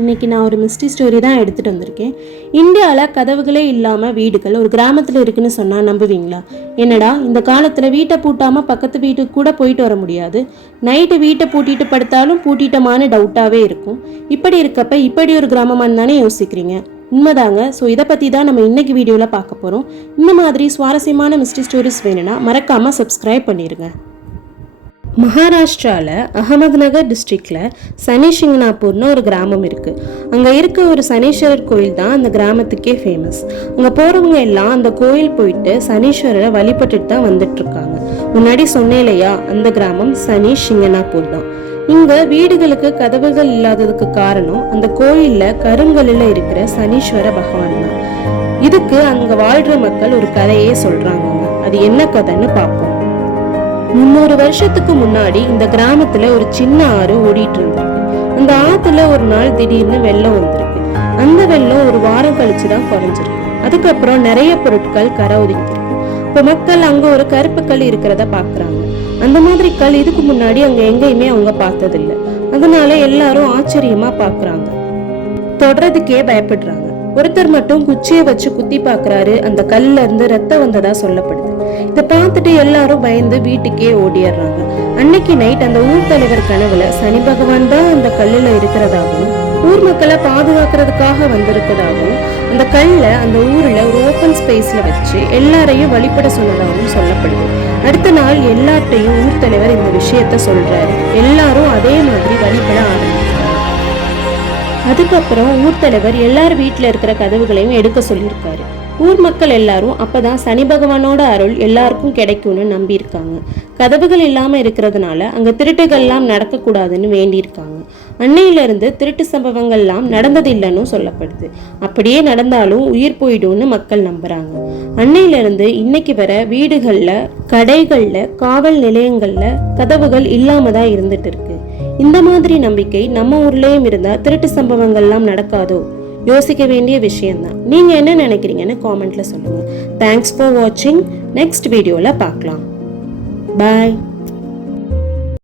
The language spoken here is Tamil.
இன்றைக்கி நான் ஒரு மிஸ்ட்ரி ஸ்டோரி தான் எடுத்துகிட்டு வந்திருக்கேன். இந்தியாவில் கதவுகளே இல்லாமல் வீடுகள் ஒரு கிராமத்தில் இருக்குன்னு சொன்னால் நம்புவீங்களா? என்னடா இந்த காலத்தில் வீட்டை பூட்டாமல் பக்கத்து வீட்டுக்கு கூட போயிட்டு வர முடியாது, நைட்டு வீட்டை பூட்டிட்டு படுத்தாலும் பூட்டிட்டமான டவுட்டாகவே இருக்கும். இப்படி இருக்கப்ப இப்படி ஒரு கிராமமானு தானே யோசிக்கிறீங்க. உண்மைதாங்க. ஸோ இதை பற்றி தான் நம்ம இன்னைக்கு வீடியோவில் பார்க்க போகிறோம். இந்த மாதிரி சுவாரஸ்யமான மிஸ்ட்ரி ஸ்டோரிஸ் வேணும்னா மறக்காமல் சப்ஸ்கிரைப் பண்ணிடுங்க. மகாராஷ்டிராவில் அகமது நகர் டிஸ்ட்ரிக்டில் சனிஷிங்கனாப்பூர்னு ஒரு கிராமம் இருக்குது. அங்கே இருக்க ஒரு சனீஸ்வரர் கோயில் தான் அந்த கிராமத்துக்கே ஃபேமஸ். அங்கே போகிறவங்க எல்லாம் அந்த கோயில் போயிட்டு சனீஸ்வரரை வழிபட்டுட்டு தான் வந்துட்டுருக்காங்க. முன்னாடி சொன்னேன் இல்லையா, அந்த கிராமம் சனிஷிங்கனாப்பூர் தான். இங்கே வீடுகளுக்கு கதவுகள் இல்லாததுக்கு காரணம் அந்த கோயிலில் கருங்கல்லில் இருக்கிற சனீஸ்வர பகவான் தான். இதுக்கு அங்கே வாழ்கிற மக்கள் ஒரு கதையே சொல்கிறாங்க. அது என்ன கதைன்னு பார்ப்போம். 300 வருஷத்துக்கு முன்னாடி இந்த கிராமத்துல ஒரு சின்ன ஆறு ஓடிட்டு இருந்திருக்கு. அந்த ஆத்துல ஒரு நாள் திடீர்னு வெள்ளம் வந்திருக்கு. அந்த வெள்ளம் ஒரு வாரம் கழிச்சுதான் குறைஞ்சிருக்கு. அதுக்கப்புறம் நிறைய பொருட்கள் கரை ஒதுங்கிருக்கு. இப்ப மக்கள் அங்க ஒரு கருப்பு கல் இருக்கிறத பாக்குறாங்க. அந்த மாதிரி கல் இதுக்கு முன்னாடி அங்க எங்கேயுமே அவங்க பார்த்ததில்லை. அதனால எல்லாரும் ஆச்சரியமா பாக்குறாங்க, தொடறதுக்கே பயப்படுறாங்க. ஒருத்தர் மட்டும் குச்சியை வச்சு குத்தி பாக்குறாரு. அந்த கல்ல இருந்து ரத்தம் வந்ததா சொல்லப்படுது. இதை பார்த்துட்டு எல்லாரும் பயந்து வீட்டுக்கே ஓடிடுறாங்க. அன்னைக்கு நைட் அந்த ஊர் தலைவர் கனவுல சனி பகவான் தான் அந்த கல்லுல இருக்கிறதாகவும், ஊர் மக்களை பாதுகாக்கிறதுக்காக வந்திருக்கிறதாகவும், அந்த கல்ல அந்த ஊர்ல ஒரு ஓப்பன் ஸ்பேஸ்ல வச்சு எல்லாரையும் வழிபட சொன்னதாகவும் சொல்லப்படுது. அடுத்த நாள் எல்லார்ட்டையும் ஊர் தலைவர் இந்த விஷயத்த சொல்றாரு. எல்லாரும் அதே மாதிரி வழிபட ஆரம்பிக்கிறாங்க. அதுக்கப்புறம் ஊர் தலைவர் எல்லார் வீட்டுல இருக்கிற கதவுகளையும் எடுக்க சொல்லியிருக்காரு. ஊர் மக்கள் எல்லாரும் அப்பதான் சனி பகவானோட அருள் எல்லாருக்கும் கிடைக்கும்னு நம்பி இருக்காங்க. கதவுகள் இல்லாம இருக்கிறதுனால அங்க திருட்டுகள்லாம் நடக்கக்கூடாதுன்னு வேண்டியிருக்காங்க. அன்னையில இருந்து திருட்டு சம்பவங்கள்லாம் நடந்தது இல்லைன்னு சொல்லப்படுது. அப்படியே நடந்தாலும் உயிர் போயிடும்னு மக்கள் நம்புறாங்க. அன்னையில இருந்து இன்னைக்கு வர வீடுகள்ல, கடைகள்ல, காவல் நிலையங்கள்ல கதவுகள் இல்லாம தான் இருந்துட்டு இருக்கு. இந்த மாதிரி நம்பிக்கை நம்ம ஊர்லயும் இருந்தா திருட்டு சம்பவங்கள்லாம் நடக்காதோ? யோசிக்க வேண்டிய விஷயம்தான். நீங்க என்ன நினைக்கிறீங்கன்னு காமெண்ட்ல சொல்லுங்க. தேங்க்ஸ் ஃபார் வாட்சிங். நெக்ஸ்ட் வீடியோல பார்க்கலாம். பாய்.